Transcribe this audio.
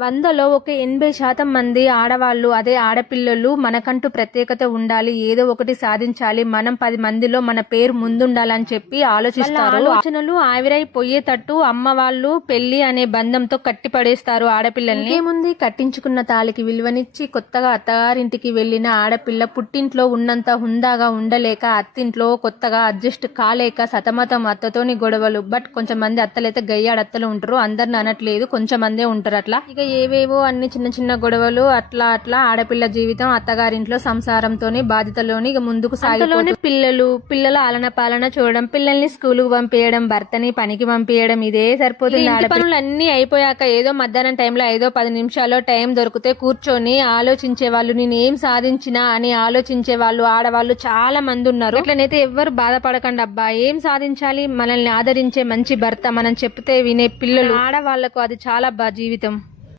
100లో ఒక 80% మంది ఆడవాళ్ళు, అదే ఆడపిల్లలు మనకంటూ ప్రత్యేకత ఉండాలి, ఏదో ఒకటి సాధించాలి, మనం 10 మందిలో మన పేరు ముందుండాలని చెప్పి ఆలోచిస్తారు. ఆలోచనలు ఆవిరైపోయేటట్టు అమ్మ వాళ్ళు పెళ్లి అనే బంధంతో కట్టిపడేస్తారు ఆడపిల్లల్ని. ఏముంది, కట్టించుకున్న తాళికి విలువనిచ్చి కొత్తగా అత్తగారింటికి వెళ్లిన ఆడపిల్ల పుట్టింట్లో ఉన్నంత హుందాగా ఉండలేక, అత్తింట్లో కొత్తగా అడ్జస్ట్ కాలేక సతమతం, అత్తతోని గొడవలు. బట్ కొంచెం మంది అత్తలైతే గయ్యాడత్తలు ఉంటారు, అందరిని అనట్లేదు, కొంచెం మందే ఉంటారు అట్లా. ఇక ఏవేవో అన్ని చిన్న చిన్న గొడవలు, అట్లా ఆడపిల్ల జీవితం అత్తగారింట్లో సంసారంతోని బాధ్యతలోని ఇక ముందుకు సాగిపోతుంది. పిల్లల ఆలన పాలన చూడడం, పిల్లల్ని స్కూలుకు పంపించడం, భర్తని పనికి పంపించడం, ఇదే సరిపోతుంది. పనులన్నీ అయిపోయాక ఏదో మధ్యాహ్నం టైంలో 5-10 నిమిషాల్లో టైం దొరికితే కూర్చొని ఆలోచించే వాళ్ళు, నేనేం సాధించినా అని ఆలోచించే వాళ్ళు ఆడవాళ్ళు చాలా మంది ఉన్నారు. అట్లనైతే ఎవ్వరు బాధపడకండి అబ్బా, ఏం సాధించాలి, మనల్ని ఆదరించే మంచి భర్త, మనం చెప్తే వినే పిల్లలు, ఆడవాళ్లకు అది చాలా జీవితం.